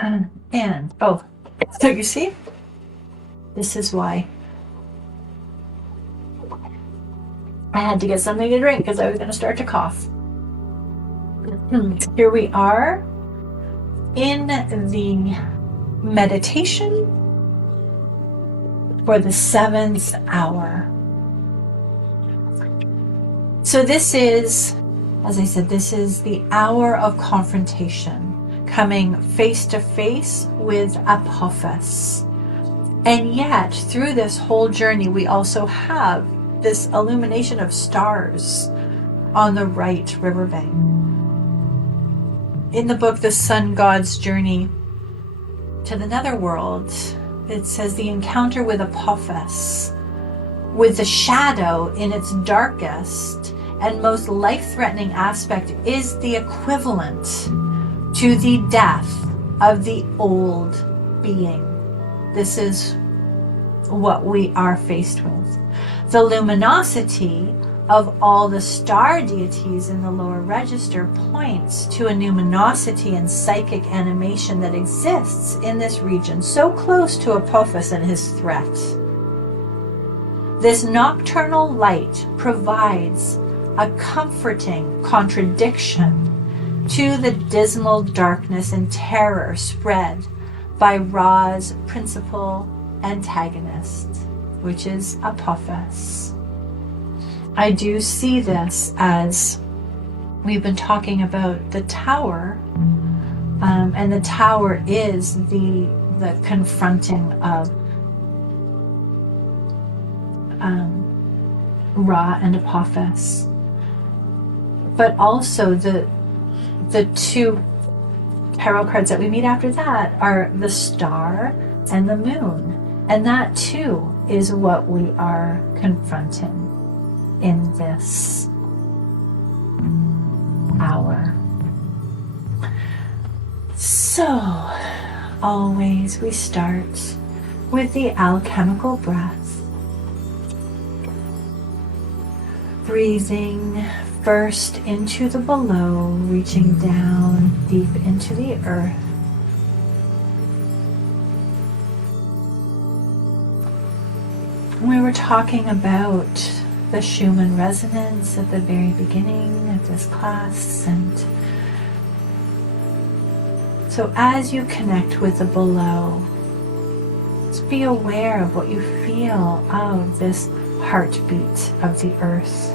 And, oh, so you see, this is why I had to get something to drink because I was going to start to cough. Here we are in the meditation for the 7th hour. So this is, as I said, this is the hour of confrontation, coming face to face with Apophis. And yet, through this whole journey, we also have this illumination of stars on the right riverbank. In the book, The Sun God's Journey to the Netherworld, it says the encounter with Apophis, with the shadow in its darkest and most life-threatening aspect, is the equivalent to the death of the old being. This is what we are faced with. The luminosity of all the star deities in the lower register points to a numinosity and psychic animation that exists in this region, so close to Apophis and his threat. This nocturnal light provides a comforting contradiction to the dismal darkness and terror spread by Ra's principal antagonist, which is Apophis. I do see this as we've been talking about the tower, and the tower is the confronting of Ra and Apophis, but also the two tarot cards that we meet after that are the star and the moon, and that too is what we are confronting in this hour. So always we start with the alchemical breath, breathing first into the below, reaching down deep into the earth. We were talking about the Schumann resonance at the very beginning of this class, and so as you connect with the below, just be aware of what you feel of this heartbeat of the earth.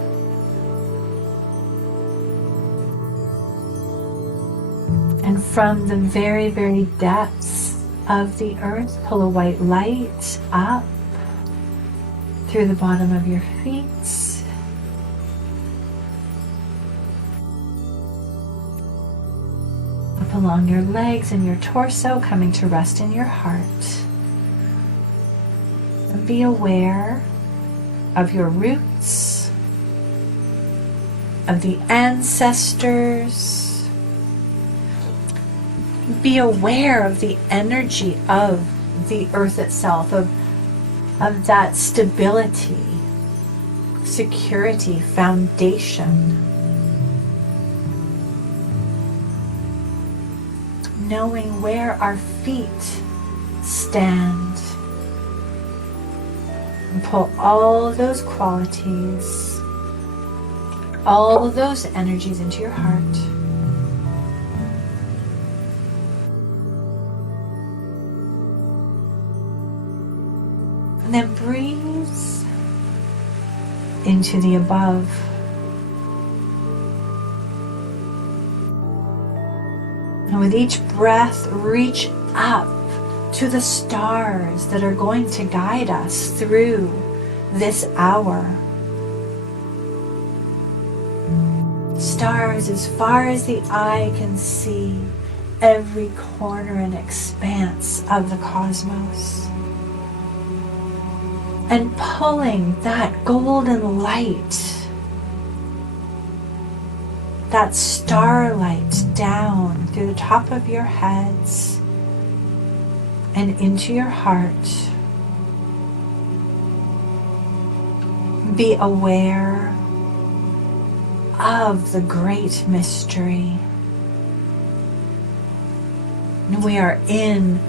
And from the very, very depths of the earth, pull a white light up through the bottom of your feet, up along your legs and your torso, coming to rest in your heart. And be aware of your roots, of the ancestors. Be aware of the energy of the earth itself, of that stability, security, foundation. Knowing where our feet stand. And pull all of those qualities, all of those energies into your heart. And then breathe into the above. And with each breath, reach up to the stars that are going to guide us through this hour. Stars as far as the eye can see, every corner and expanse of the cosmos. And pulling that golden light, that starlight down through the top of your heads and into your heart. Be aware of the great mystery. And we are in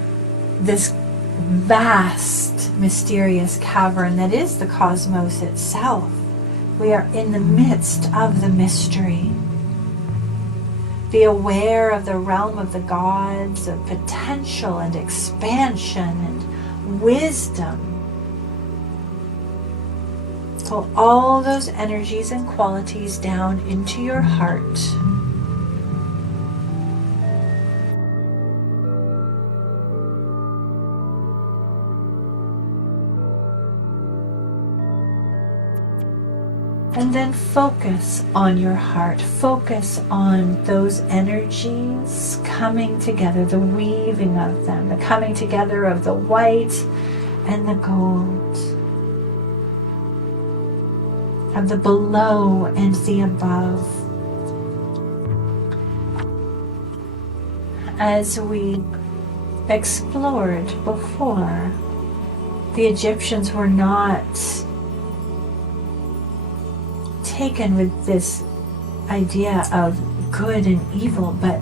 this vast, mysterious cavern that is the cosmos itself. We are in the midst of the mystery. Be aware of the realm of the gods, of potential and expansion and wisdom. Pull all those energies and qualities down into your heart. And then focus on your heart. Focus on those energies coming together, the weaving of them, the coming together of the white and the gold, of the below and the above. As we explored before, the Egyptians were not taken with this idea of good and evil, but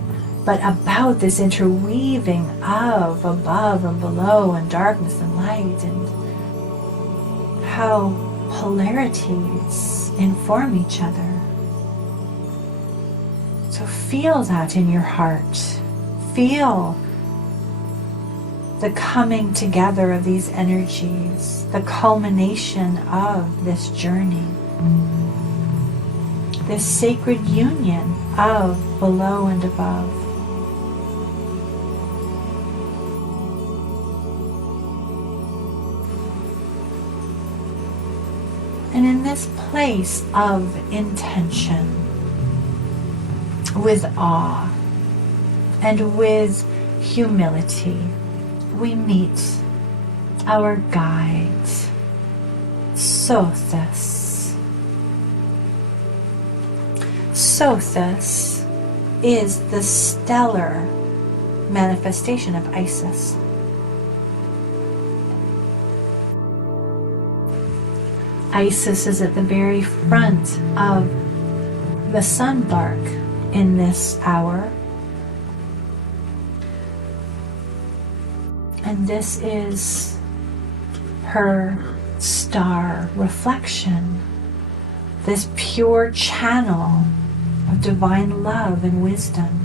about this interweaving of above and below and darkness and light, and how polarities inform each other. So feel that in your heart. Feel the coming together of these energies, the culmination of this journey. This sacred union of below and above. And in this place of intention, with awe and with humility, we meet our guide, Sothis. Sothis is the stellar manifestation of Isis. Isis is at the very front of the sun bark in this hour. And this is her star reflection, this pure channel of divine love and wisdom.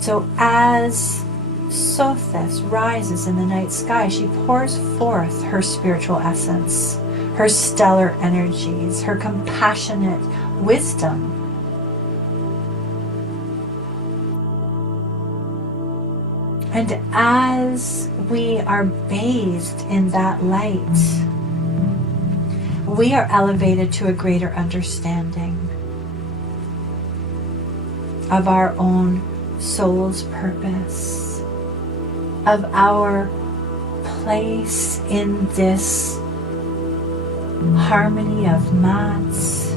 So as Sothis rises in the night sky, she pours forth her spiritual essence, her stellar energies, her compassionate wisdom. And as we are bathed in that light, we are elevated to a greater understanding of our own soul's purpose, of our place in this harmony of mats.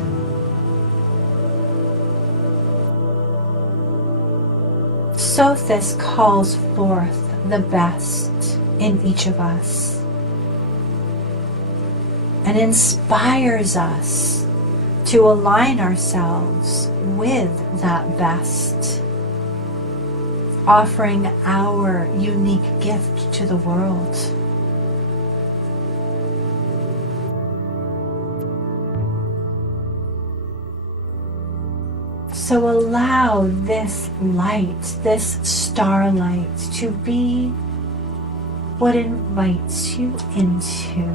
Sothis calls forth the best in each of us and inspires us to align ourselves with that best, offering our unique gift to the world. So allow this light, this starlight, to be what invites you into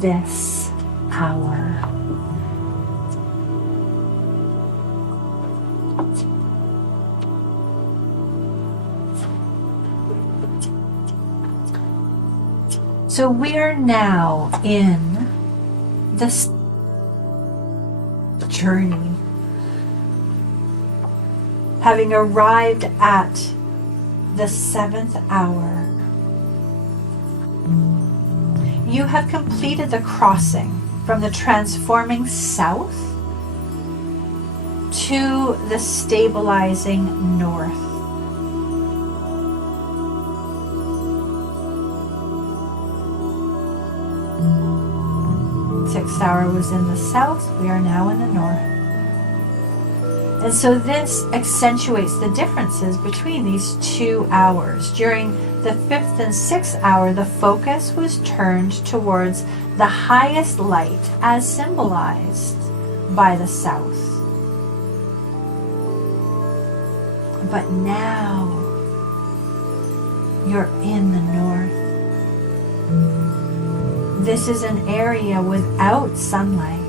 this hour. So we're now in this journey, having arrived at the 7th hour. You have completed the crossing from the transforming south to the stabilizing north. Sixth hour was in the south, we are now in the north. And so this accentuates the differences between these 2 hours. During the 5th and 6th hour, the focus was turned towards the highest light as symbolized by the south. But now you're in the north. This is an area without sunlight.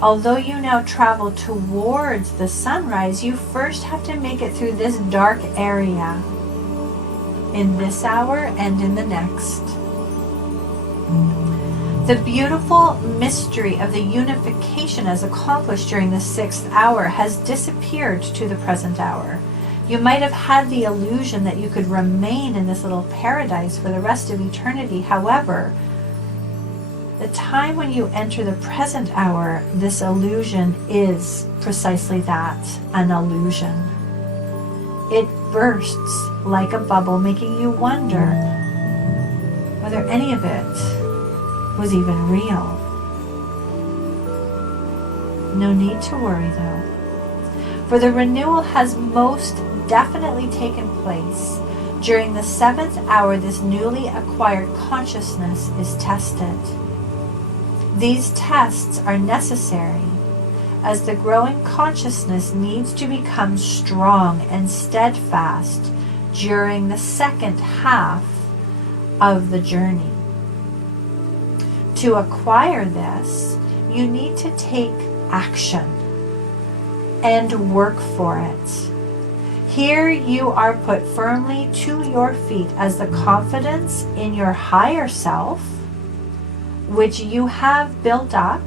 Although you now travel towards the sunrise, you first have to make it through this dark area in this hour and in the next. The beautiful mystery of the unification as accomplished during the 6th hour has disappeared to the present hour. You might have had the illusion that you could remain in this little paradise for the rest of eternity. However, the time when you enter the present hour, this illusion is precisely that, an illusion. It bursts like a bubble, making you wonder whether any of it was even real. No need to worry though, for the renewal has most definitely taken place. During the 7th hour, this newly acquired consciousness is tested. These tests are necessary as the growing consciousness needs to become strong and steadfast during the 2nd half of the journey. To acquire this, you need to take action and work for it. Here you are put firmly to your feet as the confidence in your higher self, which you have built up,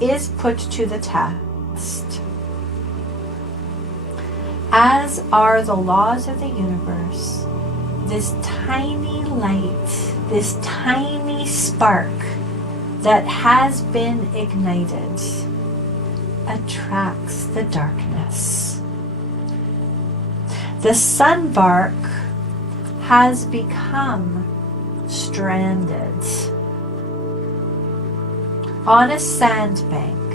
is put to the test. As are the laws of the universe, this tiny light, this tiny spark that has been ignited attracts the darkness. The sunbark has become stranded on a sandbank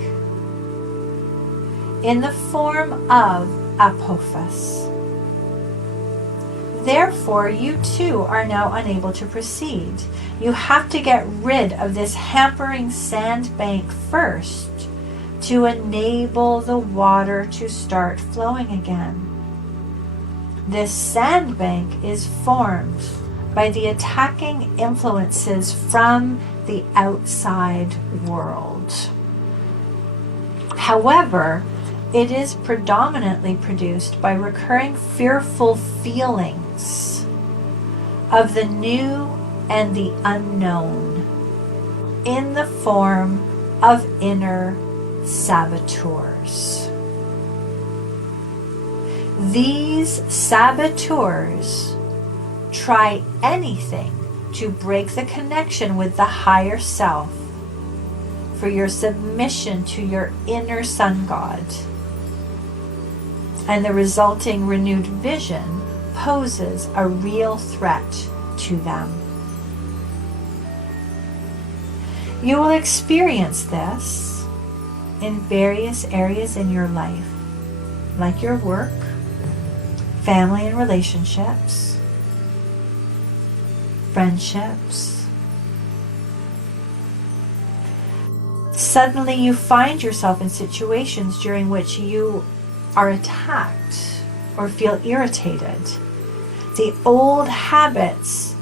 in the form of Apophis. Therefore, you too are now unable to proceed. You have to get rid of this hampering sandbank first to enable the water to start flowing again. This sandbank is formed by the attacking influences from the outside world. However, it is predominantly produced by recurring fearful feelings of the new and the unknown in the form of inner saboteurs. These saboteurs try anything to break the connection with the higher self for your submission to your inner sun god. And the resulting renewed vision poses a real threat to them. You will experience this in various areas in your life, like your work, family and relationships, friendships. Suddenly you find yourself in situations during which you are attacked or feel irritated. The old habits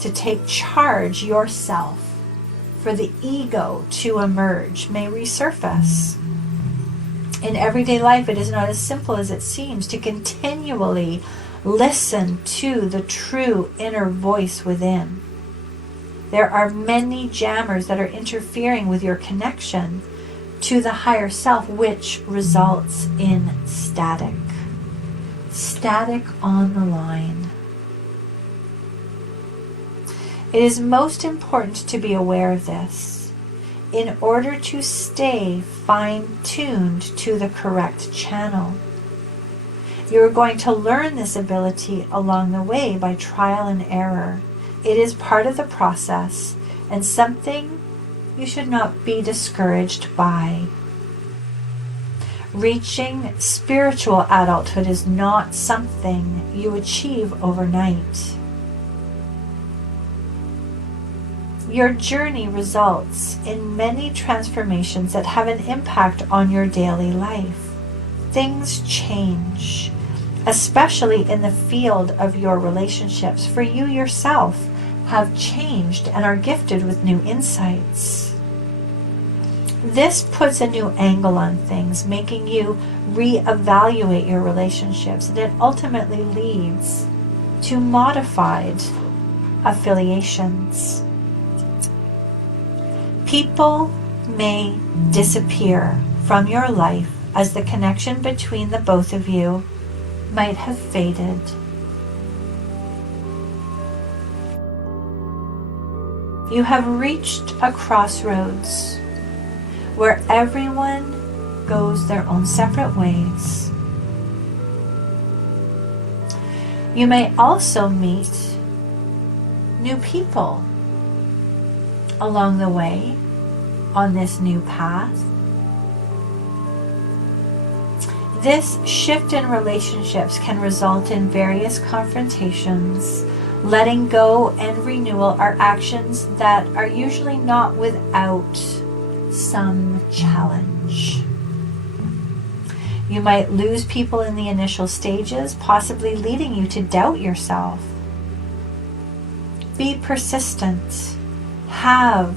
to take charge yourself, for the ego to emerge, may resurface. In everyday life, it is not as simple as it seems to continually listen to the true inner voice within. There are many jammers that are interfering with your connection to the higher self, which results in static. Static on the line. It is most important to be aware of this in order to stay fine-tuned to the correct channel. You are going to learn this ability along the way by trial and error. It is part of the process and something you should not be discouraged by. Reaching spiritual adulthood is not something you achieve overnight. Your journey results in many transformations that have an impact on your daily life. Things change, especially in the field of your relationships, for you yourself have changed and are gifted with new insights. This puts a new angle on things, making you reevaluate your relationships, and it ultimately leads to modified affiliations. People may disappear from your life as the connection between the both of you might have faded. You have reached a crossroads where everyone goes their own separate ways. You may also meet new people along the way on this new path. This shift in relationships can result in various confrontations. Letting go and renewal are actions that are usually not without some challenge. You might lose people in the initial stages, possibly leading you to doubt yourself. Be persistent. Have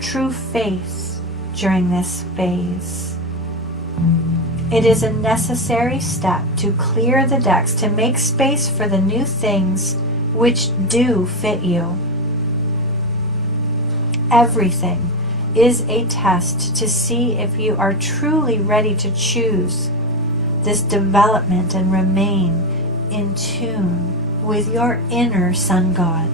true faith during this phase. It is a necessary step to clear the decks, to make space for the new things which do fit you. Everything is a test to see if you are truly ready to choose this development and remain in tune with your inner sun god.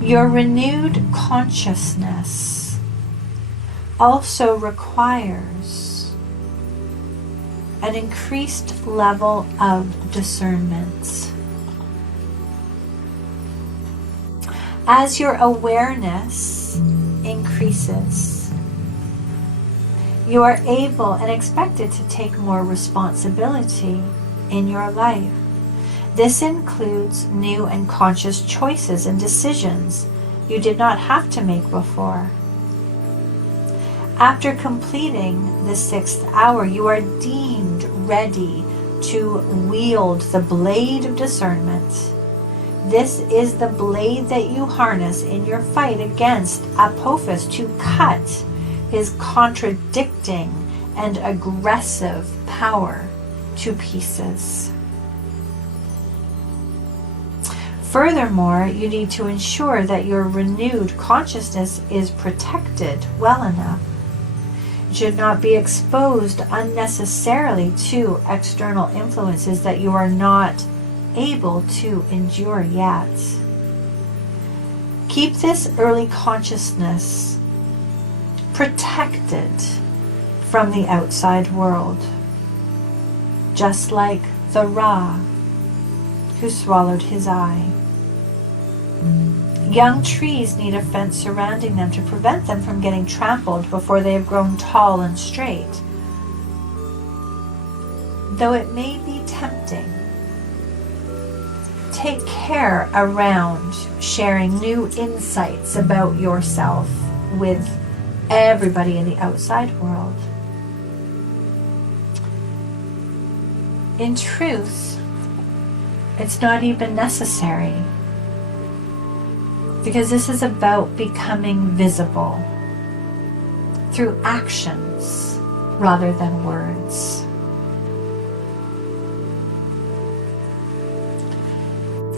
Your renewed consciousness also requires an increased level of discernment. As your awareness increases, you are able and expected to take more responsibility in your life. This includes new and conscious choices and decisions you did not have to make before. After completing the 6th hour, you are deemed ready to wield the blade of discernment. This is the blade that you harness in your fight against Apophis to cut his contradicting and aggressive power to pieces. Furthermore, you need to ensure that your renewed consciousness is protected well enough. It should not be exposed unnecessarily to external influences that you are not able to endure yet. Keep this early consciousness protected from the outside world, just like the Ra who swallowed his eye. Young trees need a fence surrounding them to prevent them from getting trampled before they have grown tall and straight. Though it may be tempting, take care around sharing new insights about yourself with everybody in the outside world. In truth, it's not even necessary, because this is about becoming visible through actions rather than words.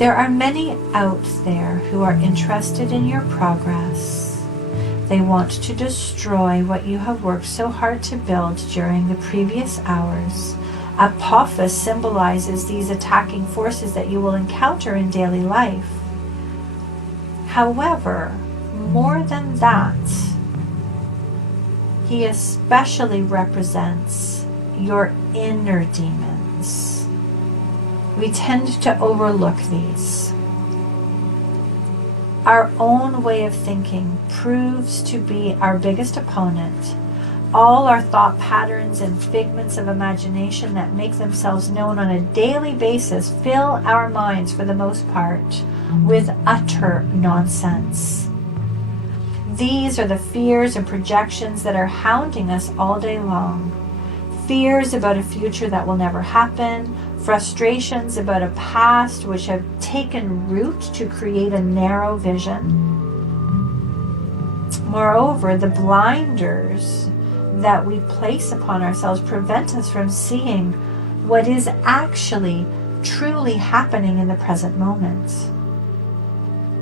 There are many out there who are interested in your progress. They want to destroy what you have worked so hard to build during the previous hours. Apophis symbolizes these attacking forces that you will encounter in daily life. However, more than that, he especially represents your inner demons. We tend to overlook these. Our own way of thinking proves to be our biggest opponent. All our thought patterns and figments of imagination that make themselves known on a daily basis fill our minds, for the most part, with utter nonsense. These are the fears and projections that are hounding us all day long. Fears about a future that will never happen, frustrations about a past which have taken root to create a narrow vision. Moreover, the blinders that we place upon ourselves prevent us from seeing what is actually truly happening in the present moment.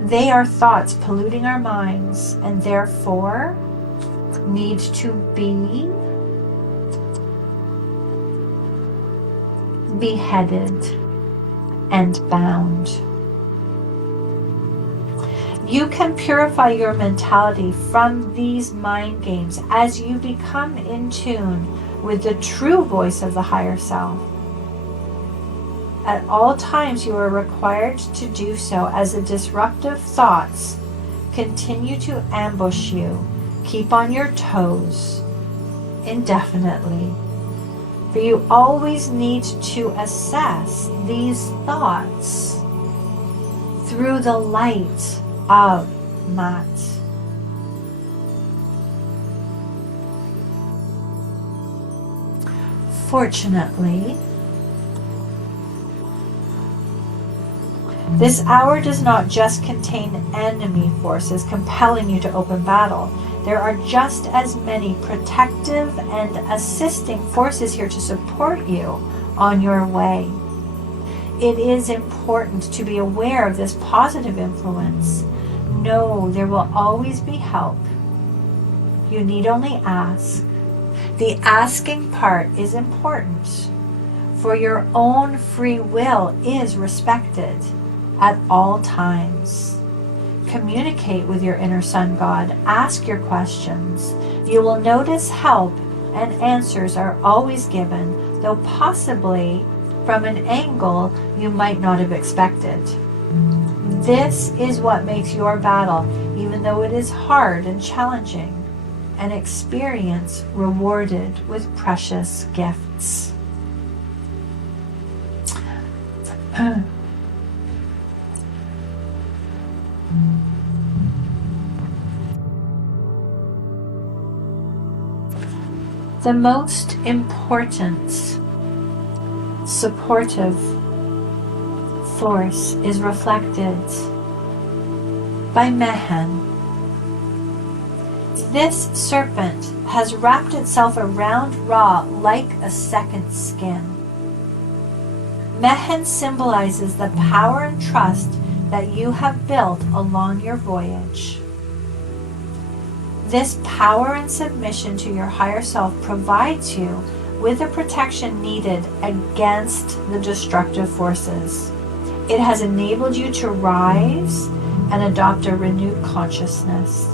They are thoughts polluting our minds and therefore need to be beheaded and bound. You can purify your mentality from these mind games as you become in tune with the true voice of the higher self. At all times you are required to do so as the disruptive thoughts continue to ambush you. Keep on your toes indefinitely. For you always need to assess these thoughts through the light of Mat. Fortunately, this hour does not just contain enemy forces compelling you to open battle. There are just as many protective and assisting forces here to support you on your way. It is important to be aware of this positive influence. Know there will always be help. You need only ask. The asking part is important, for your own free will is respected at all times. Communicate with your inner sun god. Ask your questions. You will notice help and answers are always given, though possibly from an angle you might not have expected. This is what makes your battle, even though it is hard and challenging, an experience rewarded with precious gifts. The most important supportive force is reflected by Mehen. This serpent has wrapped itself around Ra like a second skin. Mehen symbolizes the power and trust that you have built along your voyage. This power and submission to your higher self provides you with the protection needed against the destructive forces. It has enabled you to rise and adopt a renewed consciousness.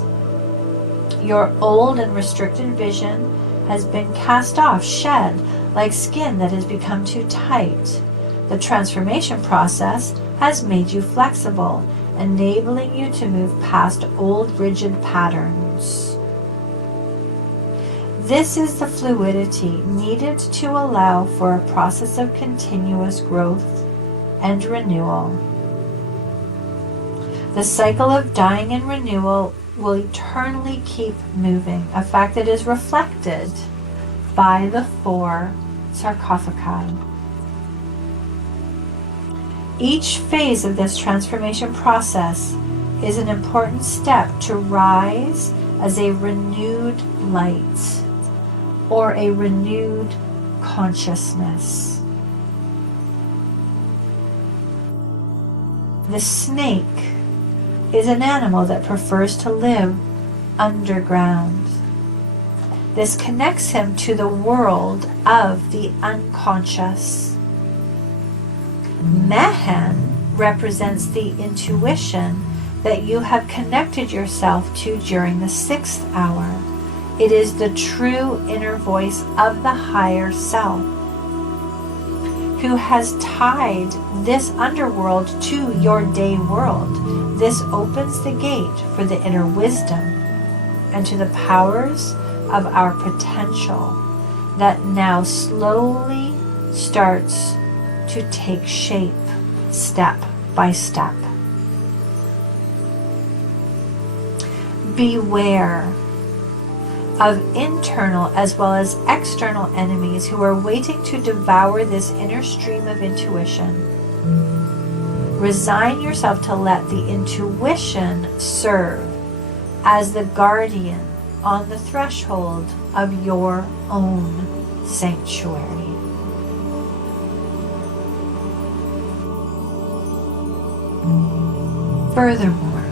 Your old and restricted vision has been cast off, shed, like skin that has become too tight. The transformation process has made you flexible, enabling you to move past old rigid patterns. This is the fluidity needed to allow for a process of continuous growth and renewal. The cycle of dying and renewal will eternally keep moving, a fact that is reflected by the 4 sarcophagi. Each phase of this transformation process is an important step to rise as a renewed light or a renewed consciousness. The snake is an animal that prefers to live underground. This connects him to the world of the unconscious. Mehen represents the intuition that you have connected yourself to during the 6th hour. It is the true inner voice of the higher self who has tied this underworld to your day world. This opens the gate for the inner wisdom and to the powers of our potential that now slowly starts to take shape step by step. Beware of internal as well as external enemies who are waiting to devour this inner stream of intuition. Resign yourself to let the intuition serve as the guardian on the threshold of your own sanctuary. Furthermore,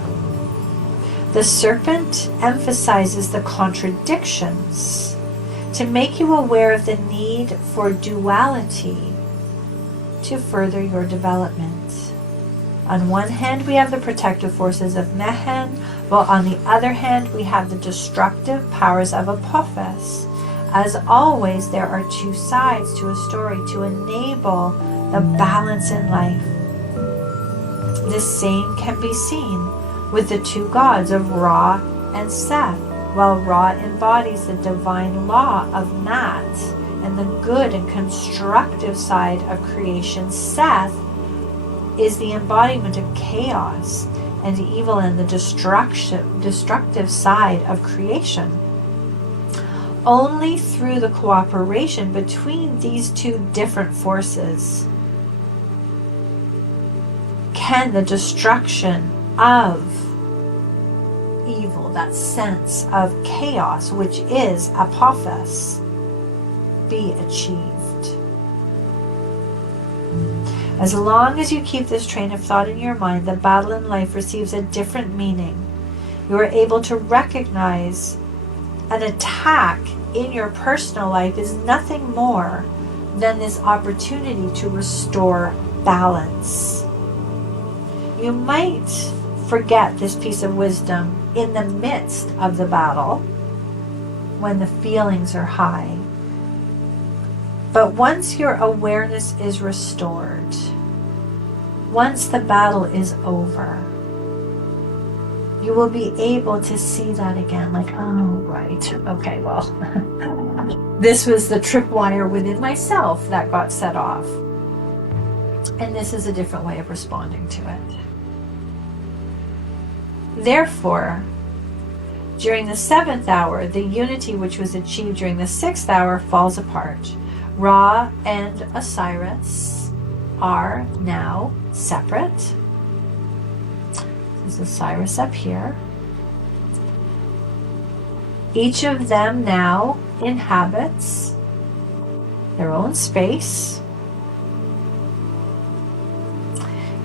the serpent emphasizes the contradictions to make you aware of the need for duality to further your development. On one hand, we have the protective forces of Mehen, while on the other hand, we have the destructive powers of Apophis. As always, there are two sides to a story to enable the balance in life. The same can be seen with the two gods of Ra and Seth. While Ra embodies the divine law of Mat and the good and constructive side of creation, Seth is the embodiment of chaos and evil and the destructive side of creation. Only through the cooperation between these two different forces can the destruction of evil, that sense of chaos, which is Apophis, be achieved. As long as you keep this train of thought in your mind, the battle in life receives a different meaning. You are able to recognize an attack in your personal life is nothing more than this opportunity to restore balance. You might forget this piece of wisdom in the midst of the battle when the feelings are high. But once your awareness is restored, once the battle is over, you will be able to see that again, like, oh, right, okay, well, this was the tripwire within myself that got set off. And this is a different way of responding to it. Therefore, during the 7th hour, the unity which was achieved during the 6th hour falls apart. Ra and Osiris are now separate. This is Osiris up here. Each of them now inhabits their own space.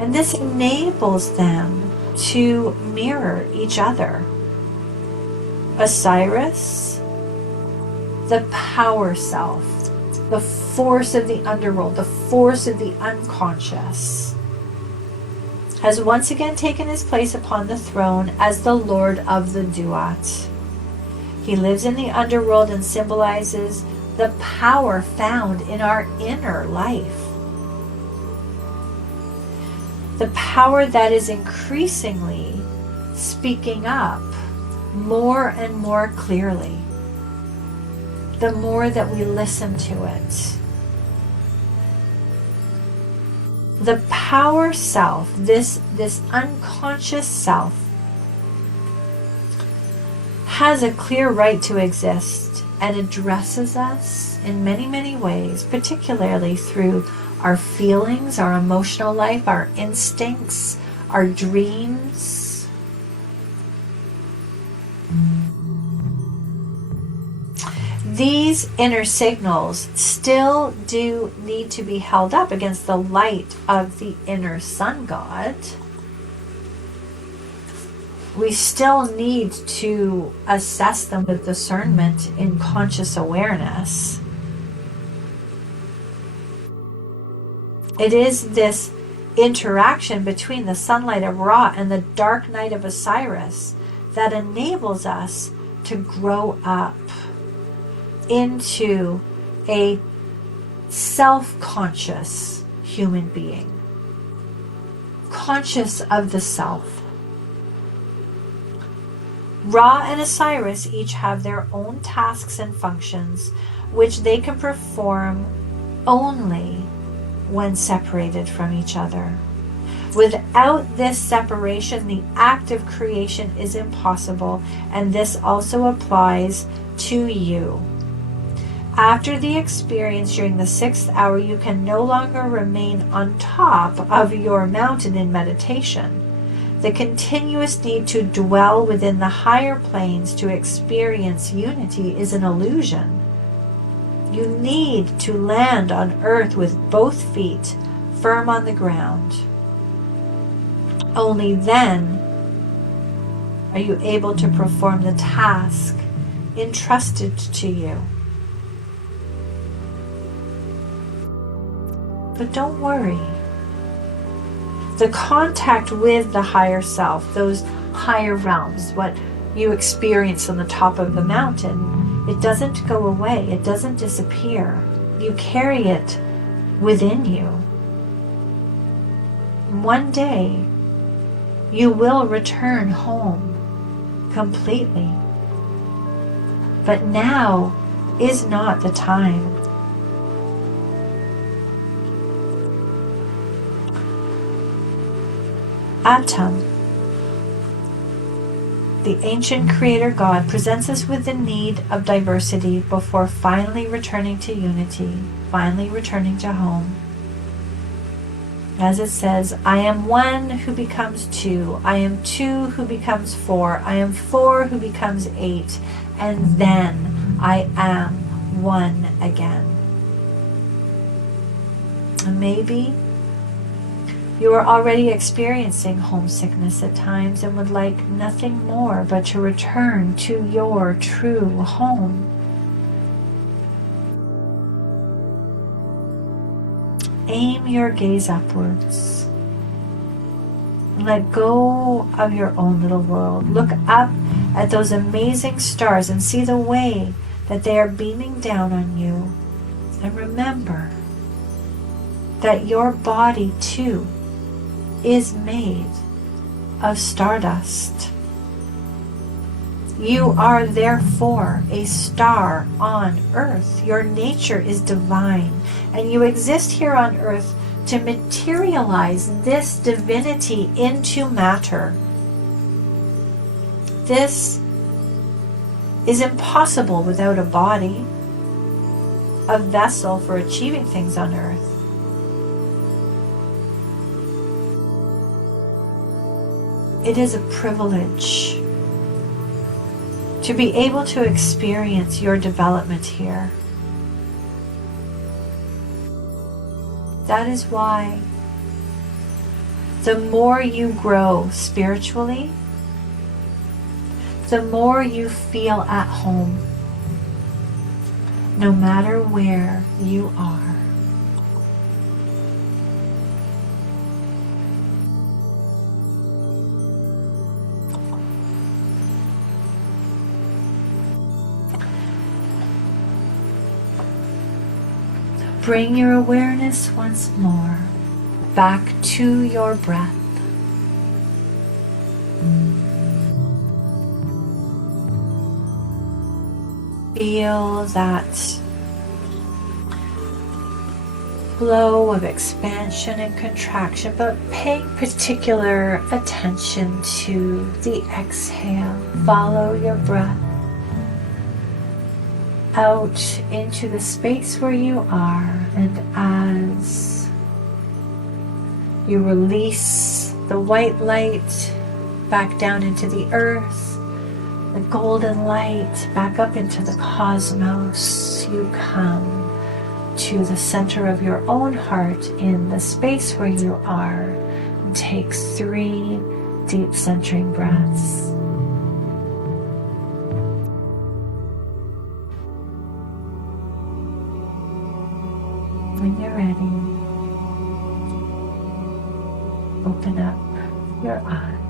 And this enables them to mirror each other. Osiris, the power self, the force of the underworld, the force of the unconscious, has once again taken his place upon the throne as the Lord of the Duat. He lives in the underworld and symbolizes the power found in our inner life. The power that is increasingly speaking up more and more clearly the more that we listen to it. The power self, this unconscious self, has a clear right to exist and addresses us in many, many ways, particularly through our feelings, our emotional life, our instincts, our dreams. These inner signals still do need to be held up against the light of the inner sun god. We still need to assess them with discernment in conscious awareness. It is this interaction between the sunlight of Ra and the dark night of Osiris that enables us to grow up into a self-conscious human being, conscious of the self, Ra and Osiris each have their own tasks and functions, which they can perform only when separated from each other. Without this separation, the act of creation is impossible, and this also applies to you. After the experience during the 6th hour, you can no longer remain on top of your mountain in meditation. The continuous need to dwell within the higher planes to experience unity is an illusion. You need to land on earth with both feet firm on the ground. Only then are you able to perform the task entrusted to you. But don't worry. The contact with the higher self, those higher realms, what you experience on the top of the mountain, it doesn't go away. It doesn't disappear. You carry it within you. One day, you will return home completely. But now is not the time. Atum, the ancient creator God, presents us with the need of diversity before finally returning to unity, finally returning to home. As it says, I am one who becomes two, I am two who becomes four, I am four who becomes eight, and then I am one again. And maybe you are already experiencing homesickness at times and would like nothing more but to return to your true home. Aim your gaze upwards. Let go of your own little world. Look up at those amazing stars and see the way that they are beaming down on you. And remember that your body too is made of stardust. You are therefore a star on earth. Your nature is divine, and you exist here on earth to materialize this divinity into matter. This is impossible without a body, a vessel for achieving things on earth. It is a privilege to be able to experience your development here. That is why the more you grow spiritually, the more you feel at home, no matter where you are. Bring your awareness once more back to your breath. Feel that flow of expansion and contraction, but pay particular attention to the exhale. Follow your breath out into the space where you are, and as you release the white light back down into the earth, the golden light back up into the cosmos, you come to the center of your own heart in the space where you are, and take 3 deep centering breaths. When you're ready, open up your eyes.